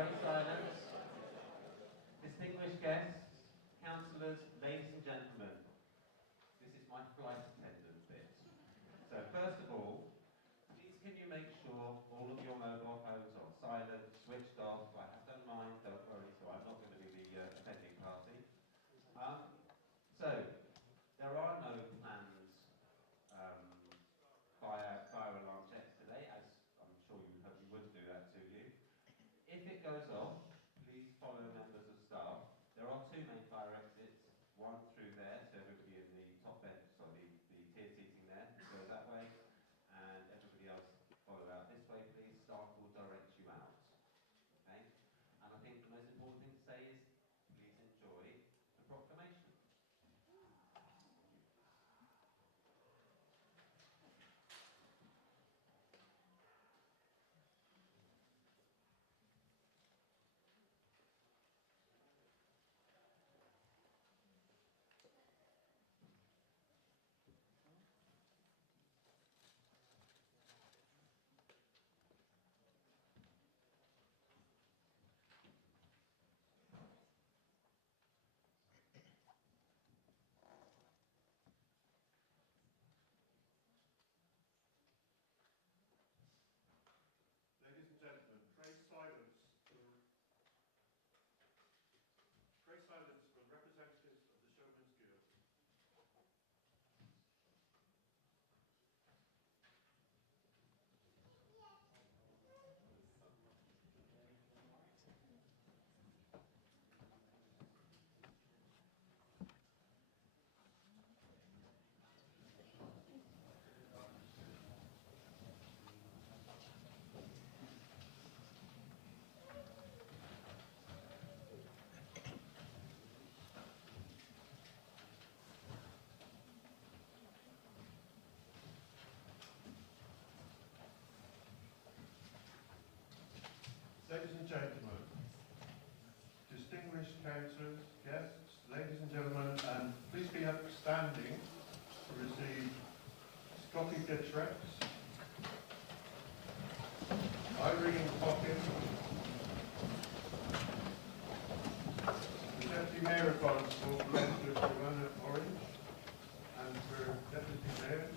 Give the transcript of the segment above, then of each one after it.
Pray silence. Distinguished guests, councillors, ladies and gentlemen. This is my flight attendant bit. So first of all, please can you make sure all of your mobile phones are silent, switched off. I have done mine, don't worry, so I'm not going to be the offending party. So, there are no planned fire alarm checks today, as I'm sure you hope we wouldn't do that to you. If it goes off, please follow members of staff. There are two main fire exits, one through there, so everybody in the top bench, so the tiered seating there, go that way, and everybody else follow out this way, please. Staff will direct you out. Okay? And I think the most important thing to say is, please enjoy the proclamation. Ladies and gentlemen, pray silence for representatives of the Showmen's Guild. Ladies and gentlemen, distinguished councillors, guests, ladies and gentlemen, and please be upstanding to receive Scotty Ditrex, Irene Hawkins, the Deputy Mayor of Barnstaple, Councillor Joanna Orange, and for Deputy Mayor,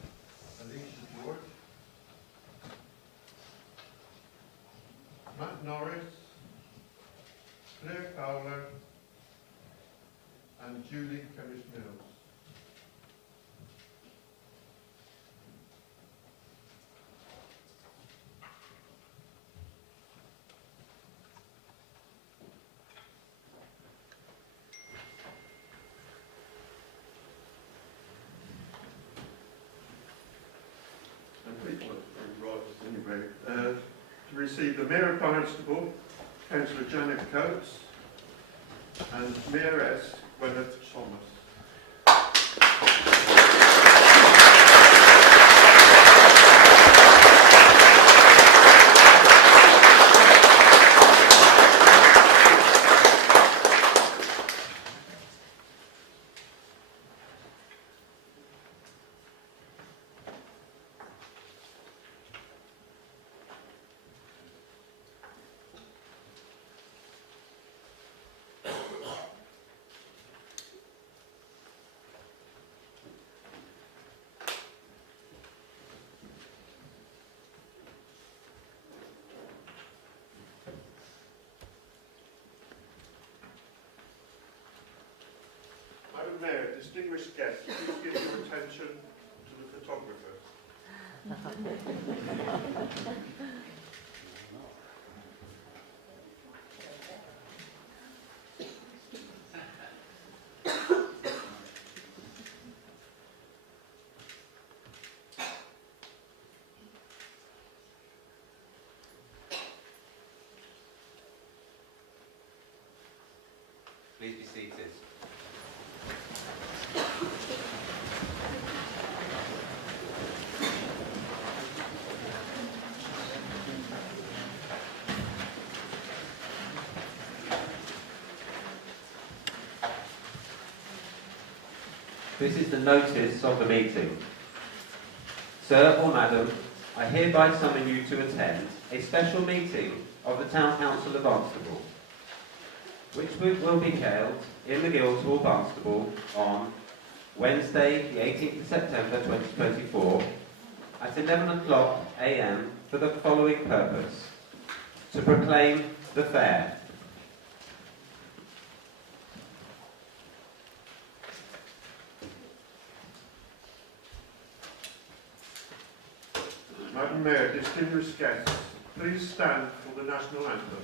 Alicia George, Matt Norris, Claire Fowler, and Julie Camish-Mills. To receive the Mayor of Barnstaple, Councillor Janet Coates, and Mayoress Gwyneth Thomas. Madam Mayor, distinguished guests, please give your attention to the photographers. Please be seated. This is the notice of the meeting. Sir or Madam, I hereby summon you to attend a special meeting of the Town Council of Barnstaple, which will be held in the Guildhall, Barnstaple, on Wednesday, the 18th of September 2024, at 11 o'clock a.m. for the following purpose: to proclaim the fair. Madam Mayor, distinguished guests, please stand for the national anthem.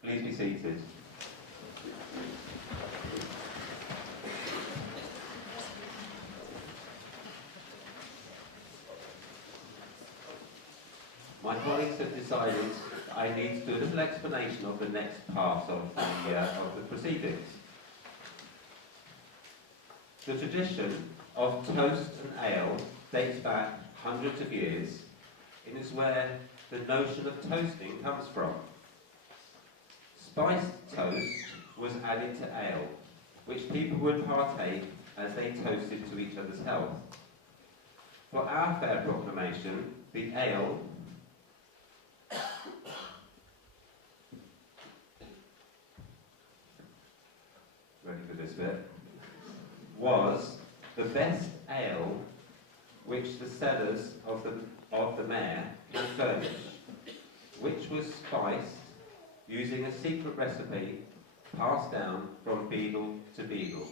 Please be seated. My colleagues have decided that I need to do a little explanation of the next part of the proceedings. The tradition of toast and ale dates back hundreds of years, and is where the notion of toasting comes from. Spiced toast was added to ale, which people would partake as they toasted to each other's health. For our fair proclamation, the ale ready for this bit, was the best ale which the cellars of the mayor can furnish, which was spiced using a secret recipe passed down from beadle to beadle,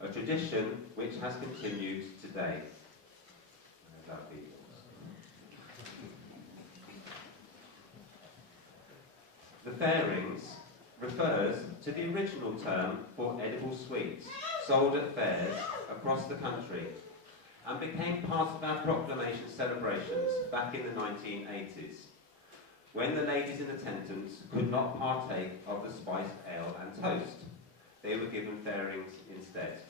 a tradition which has continued today. The fairings refers to the original term for edible sweets sold at fairs across the country, and became part of our proclamation celebrations back in the 1980s, when the ladies in attendance could not partake of the spiced ale and toast. They were given fairings instead.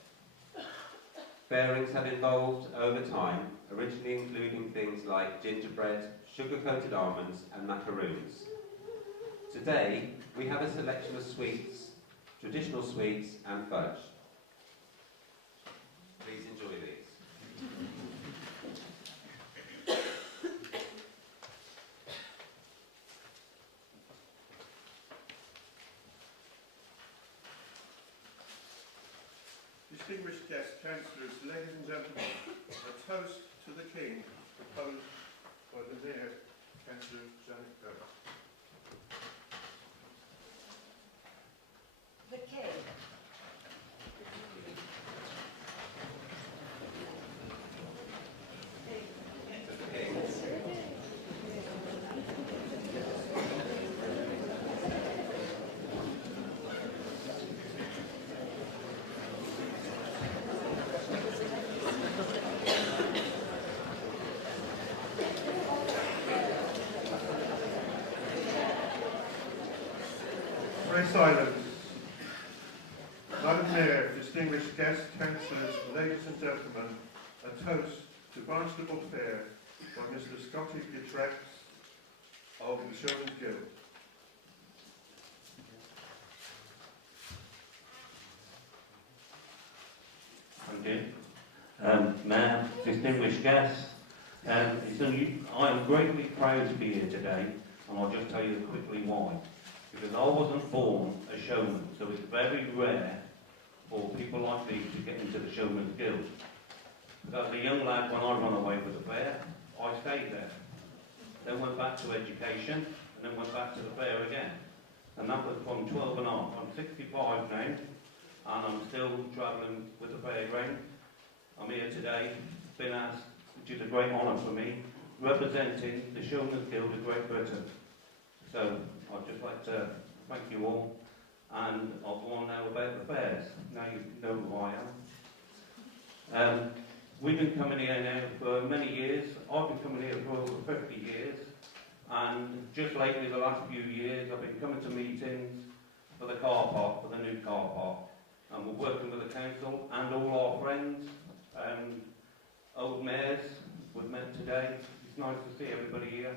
Fairings have evolved over time, originally including things like gingerbread, sugar-coated almonds and macaroons. Today, we have a selection of sweets, traditional sweets and fudge. Please enjoy these. Distinguished guests, councillors, ladies and gentlemen, a toast to the King proposed by the Mayor, Councillor Janet Coates. The King. Silence. Madam Mayor, distinguished guests, councillors, ladies and gentlemen, a toast to Barnstaple Fair by Mr. Scotty Gitrex of the Showmen Guild. Thank you. Mayor, distinguished guests, I am greatly proud to be here today, and I'll just tell you quickly why. Because I wasn't born a showman, so it's very rare for people like me to get into the Showmen's Guild. Because as a young lad, when I ran away with the fair, I stayed there. Then went back to education, and then went back to the fair again. And that was from 12 and on. I'm 65 now, and I'm still travelling with the fairground. I'm here today, been asked, which is a great honour for me, representing the Showmen's Guild of Great Britain. So I'd just like to thank you all, and I'll go on now about the fairs. Now you know who I am. We've been coming here now for many years. I've been coming here for over 50 years, and just lately, the last few years, I've been coming to meetings for the car park, for the new car park. And we're working with the council and all our friends, old mayors we've met today. It's nice to see everybody here.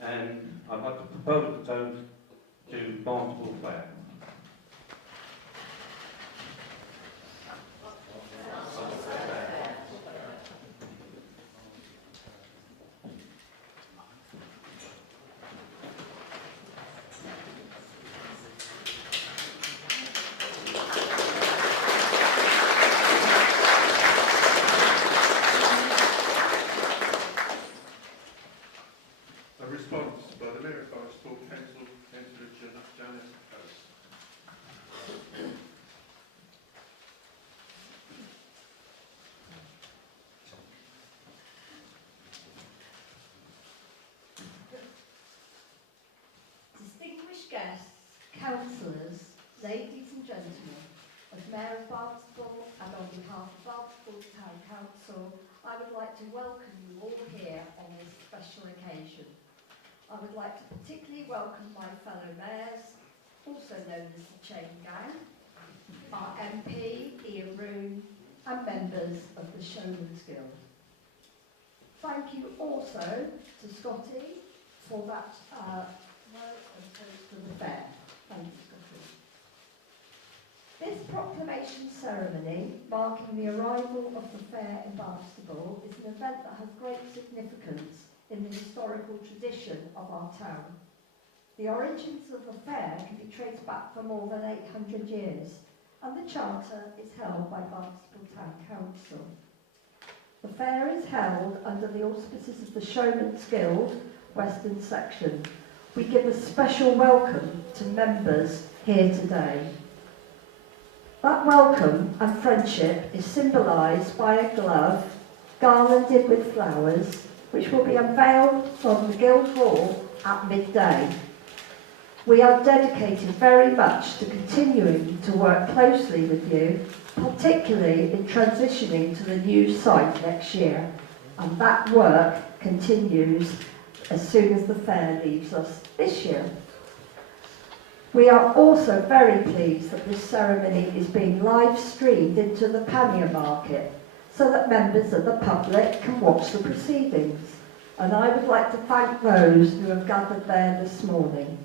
And I'd like to propose a toast to Barnstaple Fair. A response by the Mayor of Barnstaple Council, Councillor Janice Harris. Distinguished guests, councillors, ladies and gentlemen, as Mayor of Barnstaple and on behalf of Barnstaple Town Council, I would like to welcome you all here on this special occasion. I would like to particularly welcome my fellow mayors, also known as the Chain Gang, our MP, Ian Roon, and members of the Showmen's Guild. Thank you also to Scotty for that word and toast for the fair. Thank you, Scotty. This proclamation ceremony, marking the arrival of the fair in Barnstaple, is an event that has great significance in the historical tradition of our town. The origins of the fair can be traced back for more than 800 years, and the charter is held by Barnstaple Town Council. The fair is held under the auspices of the Showmen's Guild, Western Section. We give a special welcome to members here today. That welcome and friendship is symbolised by a glove garlanded with flowers, which will be unveiled from the Guildhall at midday. We are dedicated very much to continuing to work closely with you, particularly in transitioning to the new site next year, and that work continues as soon as the fair leaves us this year. We are also very pleased that this ceremony is being live streamed into the pannier market, so that members of the public can watch the proceedings. And I would like to thank those who have gathered there this morning.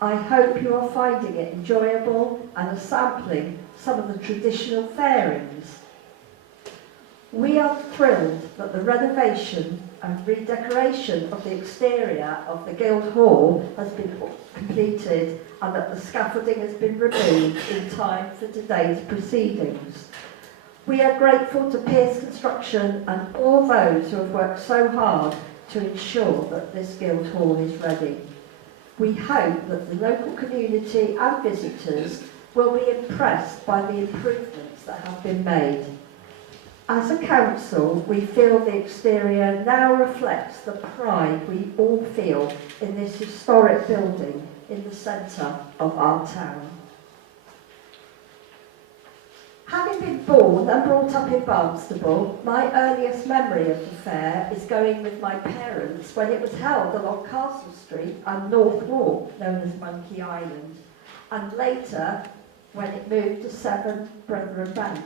I hope you are finding it enjoyable and are sampling some of the traditional fairings. We are thrilled that the renovation and redecoration of the exterior of the Guildhall has been completed and that the scaffolding has been removed in time for today's proceedings. We are grateful to Pierce Construction and all those who have worked so hard to ensure that this Guildhall is ready. We hope that the local community and visitors will be impressed by the improvements that have been made. As a council, we feel the exterior now reflects the pride we all feel in this historic building in the centre of our town. Having been born and brought up in Barnstaple, my earliest memory of the fair is going with my parents when it was held along Castle Street and North Walk, known as Monkey Island, and later when it moved to Severn Brethren Bank.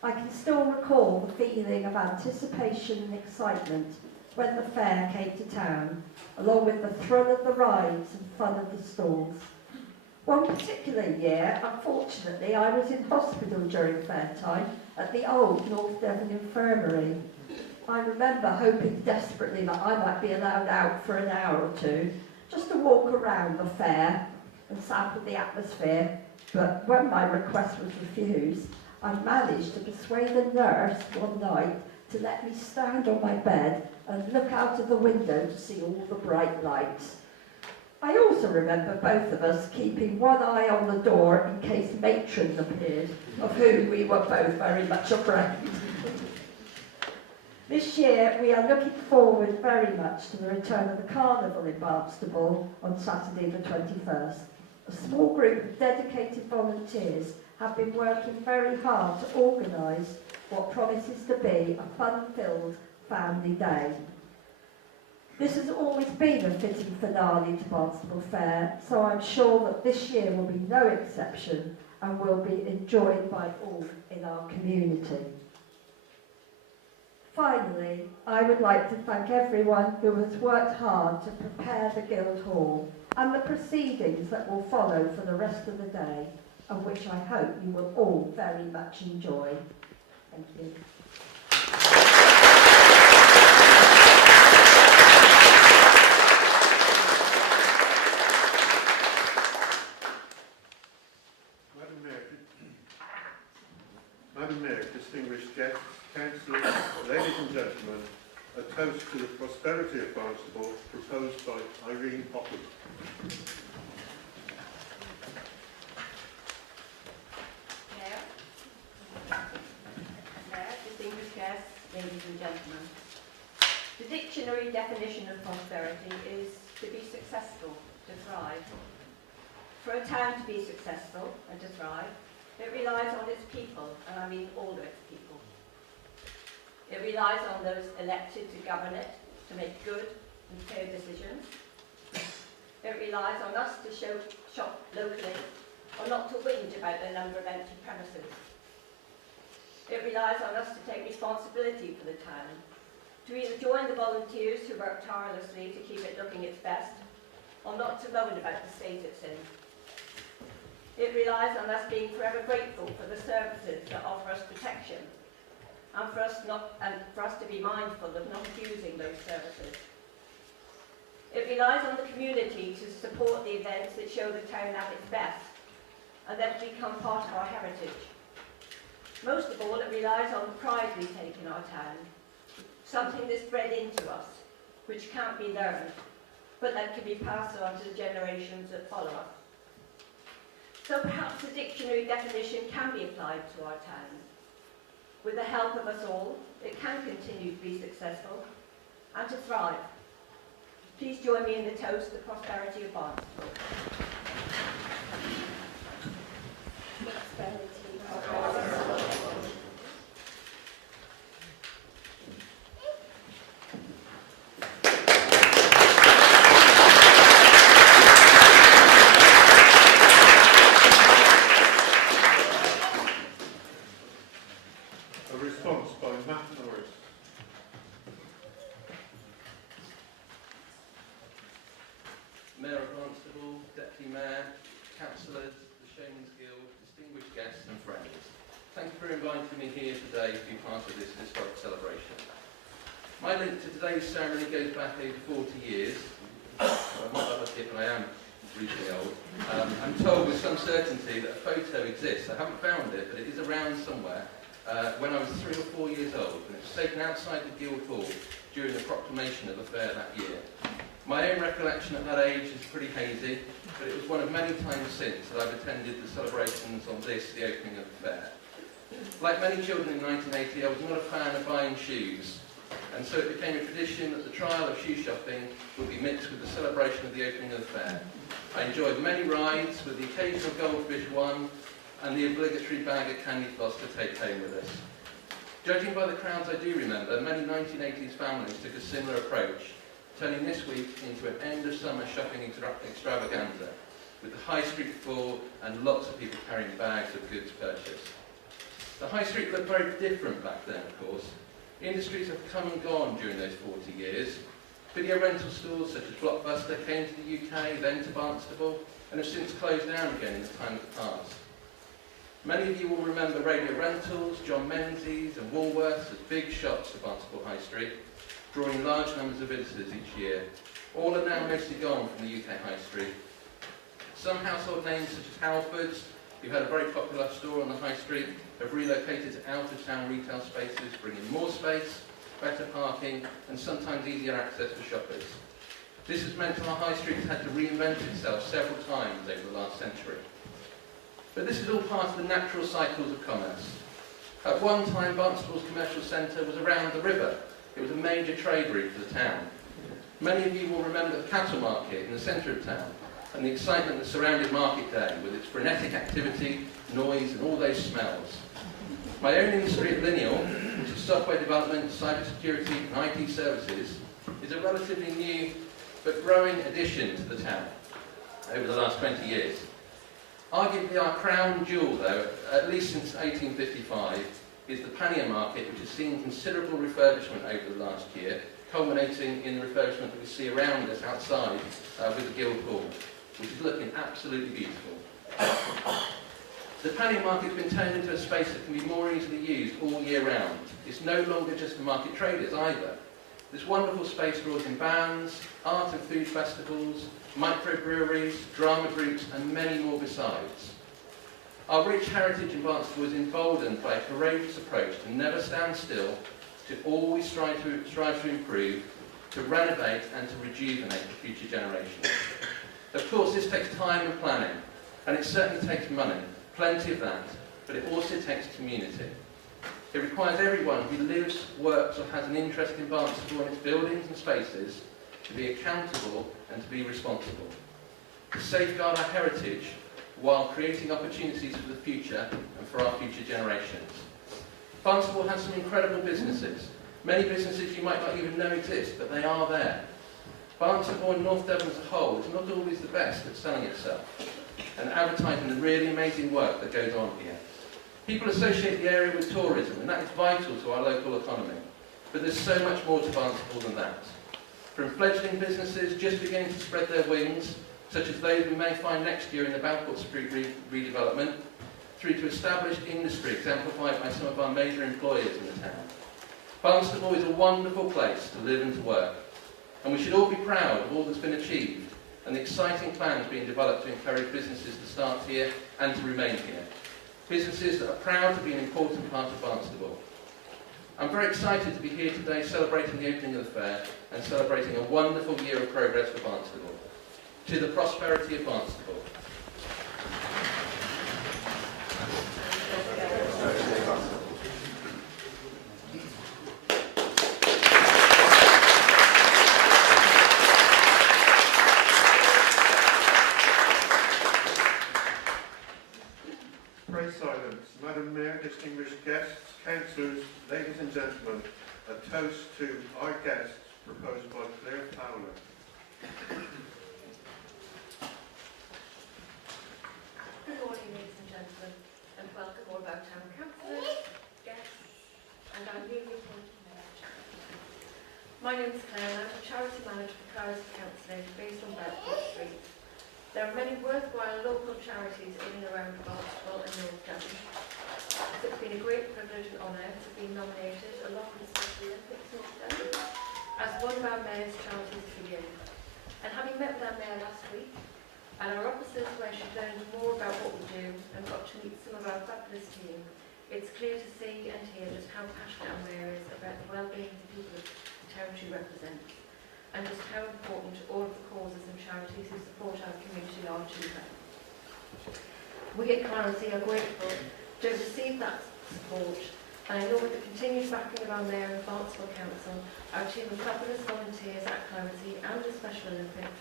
I can still recall the feeling of anticipation and excitement when the fair came to town, along with the thrill of the rides and fun of the stalls. One particular year, unfortunately, I was in hospital during fair time at the old North Devon Infirmary. I remember hoping desperately that I might be allowed out for an hour or two, just to walk around the fair and sample the atmosphere, but when my request was refused, I managed to persuade a nurse one night to let me stand on my bed and look out of the window to see all the bright lights. I also remember both of us keeping one eye on the door in case matron appeared, of whom we were both very much afraid. This year we are looking forward very much to the return of the carnival in Barnstaple on Saturday the 21st. A small group of dedicated volunteers have been working very hard to organise what promises to be a fun-filled family day. This has always been a fitting finale to Barnstaple Fair, so I'm sure that this year will be no exception and will be enjoyed by all in our community. Finally, I would like to thank everyone who has worked hard to prepare the Guildhall and the proceedings that will follow for the rest of the day, and which I hope you will all very much enjoy. Thank you. Madam Mayor, distinguished guests, councillors, ladies and gentlemen, a toast to the prosperity of Barnstaple, proposed by Irene Poppy. Mayor, distinguished guests, ladies and gentlemen. The dictionary definition of prosperity is to be successful, to thrive. For a town to be successful and to thrive, it relies on its people, and I mean all of its people. It relies on those elected to govern it, to make good and fair decisions. It relies on us to shop locally, or not to whinge about the number of empty premises. It relies on us to take responsibility for the town, to either join the volunteers who work tirelessly to keep it looking its best, or not to moan about the state it's in. It relies on us being forever grateful for the services that offer us protection, and for us to be mindful of not abusing those services. It relies on the community to support the events that show the town at its best, and that become part of our heritage. Most of all, it relies on the pride we take in our town, something that's bred into us, which can't be learned, but that can be passed on to the generations that follow us. So perhaps the dictionary definition can be applied to our town. With the help of us all, it can continue to be successful and to thrive. Please join me in the toast, the prosperity of Barnstaple. Prosperity of Barnstaple. Mayor of Barnstaple, Deputy Mayor, Councillors, the Showmen's Guild, distinguished guests and friends. Thank you for inviting me here today to be part of this historic celebration. My link to today's ceremony goes back over 40 years. I'm not that lucky, but I am reasonably old. I'm told with some certainty that a photo exists. I haven't found it, but it is around somewhere. When I was 3 or 4 years old, and it was taken outside the Guildhall during the proclamation of the fair that year. My own recollection at that age is pretty hazy, but it was one of many times since that I've attended the celebrations on this, the opening of the fair. Like many children in 1980, I was not a fan of buying shoes, and so it became a tradition that the trial of shoe shopping would be mixed with the celebration of the opening of the fair. I enjoyed many rides, with the occasional goldfish won, and the obligatory bag of candy floss to take home with us. Judging by the crowds I do remember, many 1980s families took a similar approach, turning this week into an end-of-summer shopping extravaganza, with the high street full and lots of people carrying bags of goods purchased. The high street looked very different back then, of course. Industries have come and gone during those 40 years. Video rental stores such as Blockbuster came to the UK, then to Barnstaple, and have since closed down again in the time that passed. Many of you will remember Radio Rentals, John Menzies and Woolworths as big shops at Barnstaple High Street, drawing large numbers of visitors each year. All are now mostly gone from the UK High Street. Some household names such as Halfords, who had a very popular store on the High Street, have relocated to out-of-town retail spaces, bringing more space, better parking, and sometimes easier access for shoppers. This has meant our high street has had to reinvent itself several times over the last century. But this is all part of the natural cycles of commerce. At one time, Barnstable's commercial centre was around the river. It was a major trade route for the town. Many of you will remember the cattle market in the centre of town and the excitement that surrounded market day with its frenetic activity, noise and all those smells. My own industry at Lineal, which is software development, cybersecurity and IT services, is a relatively new but growing addition to the town over the last 20 years. Arguably our crown jewel, though, at least since 1855, is the pannier market, which has seen considerable refurbishment over the last year, culminating in the refurbishment that we see around us outside with the Guildhall, which is looking absolutely beautiful. The pannier market has been turned into a space that can be more easily used all year round. It's no longer just for market traders either. This wonderful space draws in bands, art and food festivals, microbreweries, drama groups and many more besides. Our rich heritage in Barnstaple is emboldened by a courageous approach to never stand still, to always strive to improve, to renovate and to rejuvenate for future generations. Of course, this takes time and planning, and it certainly takes money, plenty of that, but it also takes community. It requires everyone who lives, works or has an interest in Barnstaple and its buildings and spaces to be accountable and to be responsible, to safeguard our heritage while creating opportunities for the future and for our future generations. Barnstaple has some incredible businesses, many businesses you might not even know exist, but they are there. Barnstaple and North Devon as a whole is not always the best at selling itself and advertising the really amazing work that goes on here. People associate the area with tourism, and that is vital to our local economy. But there's so much more to Barnstaple than that. From fledgling businesses just beginning to spread their wings, such as those we may find next year in the Balcourt Street redevelopment, through to established industry exemplified by some of our major employers in the town. Barnstaple is a wonderful place to live and to work, and we should all be proud of all that's been achieved and the exciting plans being developed to encourage businesses to start here and to remain here. Businesses that are proud to be an important part of Barnstaple. I'm very excited to be here today celebrating the opening of the fair and celebrating a wonderful year of progress for Barnstaple. To the prosperity of Barnstaple. Pray silence. Madam Mayor, distinguished guests, councillors, ladies and gentlemen, a toast to our guests proposed by Claire Fowler. Good morning, ladies and gentlemen, and welcome all of our town councillors, guests, and our newly appointed mayor. My name is Claire, and I'm the charity manager for Powers Counselling based on Barnstaple Street. There are many worthwhile local charities in and around Barnstaple and North Devon. It's been a great privilege and honour to be nominated, along with Special Olympics North Devon, as one of our mayor's charities for the year. And having met with our mayor last week, and our offices where she learned more about what we do and got to meet some of our fabulous team, it's clear to see and hear just how passionate our mayor is about the well-being of the people of the town she represents, and just how important all of the causes and charities who support our community are to her. We at Clarity are grateful to have received that support, and I know with the continued backing of our mayor and Barnstaple Council, our team of fabulous volunteers at Clarity and the Special Olympics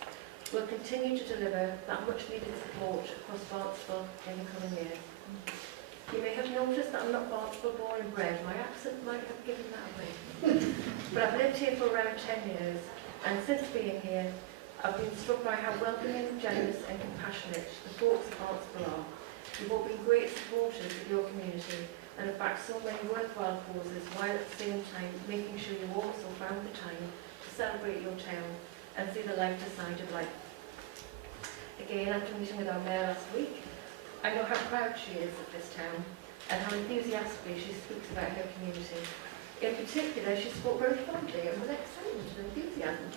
will continue to deliver that much needed support across Barnstaple in the coming years. You may have noticed that I'm not Barnstaple born and bred. My accent might have given that away. But I've lived here for around 10 years, and since being here, I've been struck by how welcoming, generous and compassionate the folks of Barnstaple are. You've all been great supporters of your community and have backed so many worthwhile causes, while at the same time making sure you also found the time to celebrate your town and see the lighter side of life. Again, after meeting with our mayor last week, I know how proud she is of this town and how enthusiastically she speaks about her community. In particular, she spoke very fondly and with excitement and enthusiasm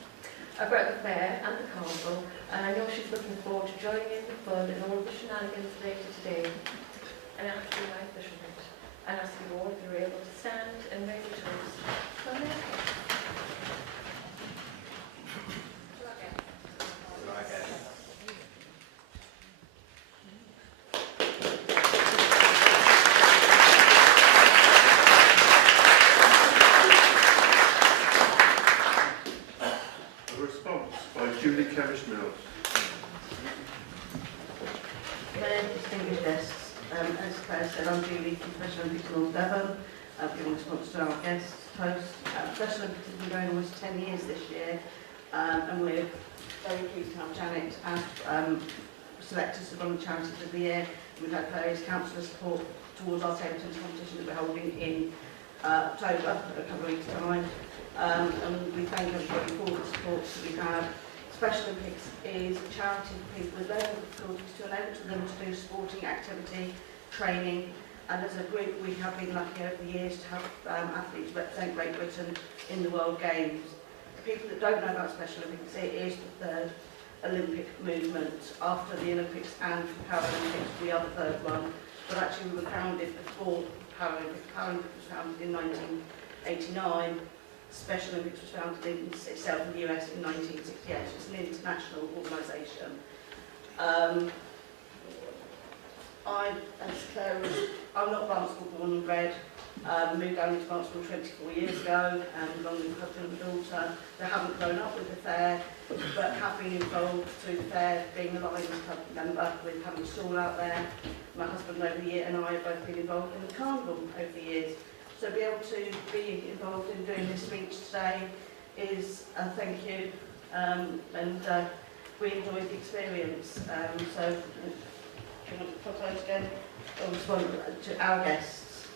about the fair and the carnival, and I know she's looking forward to joining in the fun and all the shenanigans later today. And after my official note, stand and bring the tools. Come here. A response by Julie Cavish-Mills. Mayor, distinguished guests, as Claire said, I'm Julie from Special Olympics North Devon. I've given response to our guest host. Special Olympics has been going almost 10 years this year, and we're very pleased to have Janet as selected as one of the charities of the year. We've had various councillor support towards our table tennis competition that we're holding in October, a couple of weeks' time. And we thank everybody for the support that we've had. Special Olympics is a charity for people with learning difficulties to enable them to do sporting activity, training, and as a group we have been lucky over the years to have athletes represent Great Britain in the World Games. For people that don't know about Special Olympics, it is the third Olympic movement. After the Olympics and Paralympics, we are the third one, but actually we were founded before Paralympics. Paralympics was founded in 1989. Special Olympics was founded in itself in the US in 1968. It's an international organisation. I'm not Barnstaple born and bred. Moved down into Barnstaple 24 years ago, along with my husband and daughter. They haven't grown up with the fair, but have been involved through the fair, being a Lions Club member, with having a stall out there. My husband over the year and I have both been involved in the carnival over the years. So be able to be involved in doing this speech today is a thank you, and we enjoyed the experience. So, do you want to put those again? Or respond to our guests?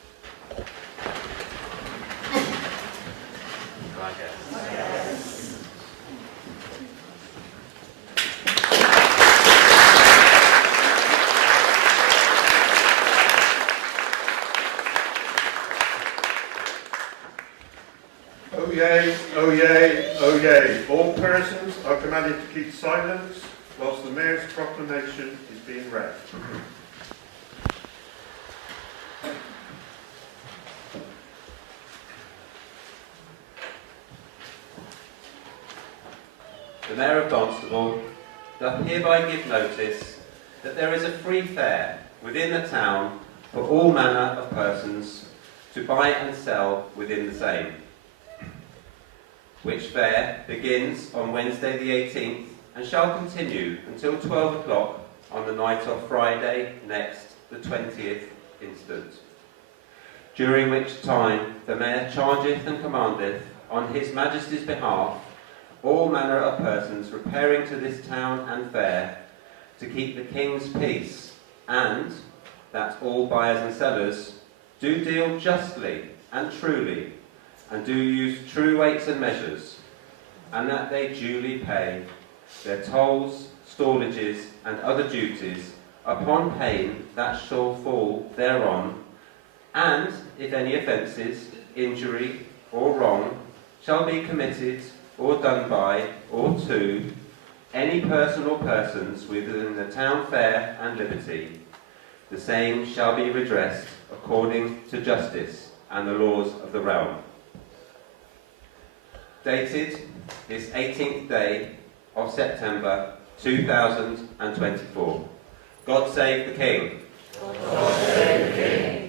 Oh yay, oh yay, oh yay. All persons are commanded to keep silence whilst the Mayor's proclamation is being read. The Mayor of Barnstaple doth hereby give notice that there is a free fair within the town for all manner of persons to buy and sell within the same, which fair begins on Wednesday the 18th and shall continue until 12 o'clock on the night of Friday next, the 20th instant, during which time the Mayor chargeth and commandeth on his Majesty's behalf all manner of persons repairing to this town and fair to keep the King's peace, and that all buyers and sellers do deal justly and truly, and do use true weights and measures, and that they duly pay their tolls, stallages, and other duties upon pain that shall fall thereon, and if any offences, injury, or wrong shall be committed or done by or to any person or persons within the town fair and liberty, the same shall be redressed according to justice and the laws of the realm. Dated this 18th day of September 2024. God save the King. God save the King.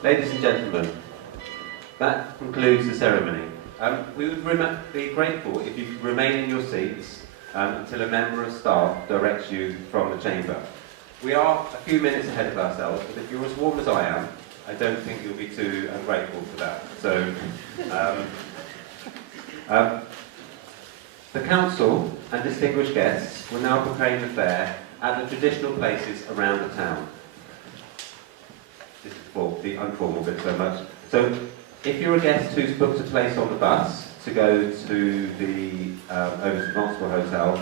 Ladies and gentlemen, that concludes the ceremony. We would be grateful if you could remain in your seats until a member of staff directs you from the chamber. We are a few minutes ahead of ourselves, but if you're as warm as I am, I don't think you'll be too ungrateful for that. So, the council and distinguished guests will now proclaim the fair at the traditional places around the town. This is for the informal bit so much. So, if you're a guest who's booked a place on the bus to go to the over to Barnstaple Hotel,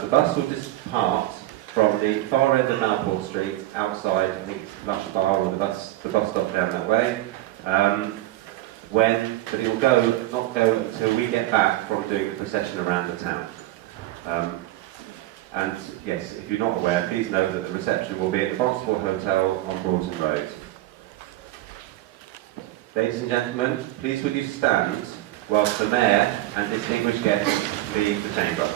the bus will depart from the far end of Malport Street, outside, I think it's Lush Bar or the bus stop down that way. But it will not go until we get back from doing the procession around the town. And yes, if you're not aware, please note that the reception will be at the Barnstaple Hotel on Broughton Road. Ladies and gentlemen, please would you stand whilst the Mayor and distinguished guests leave the chamber.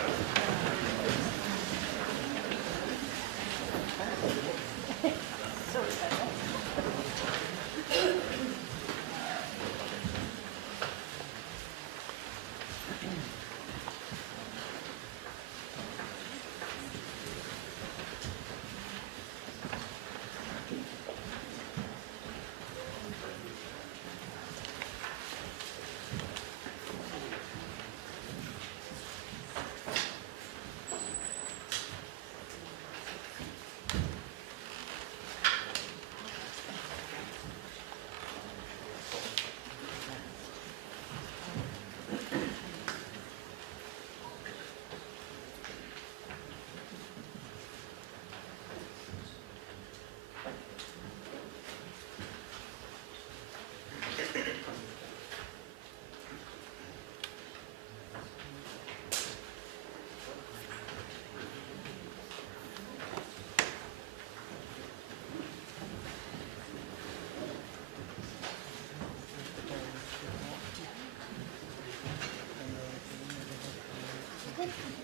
Good.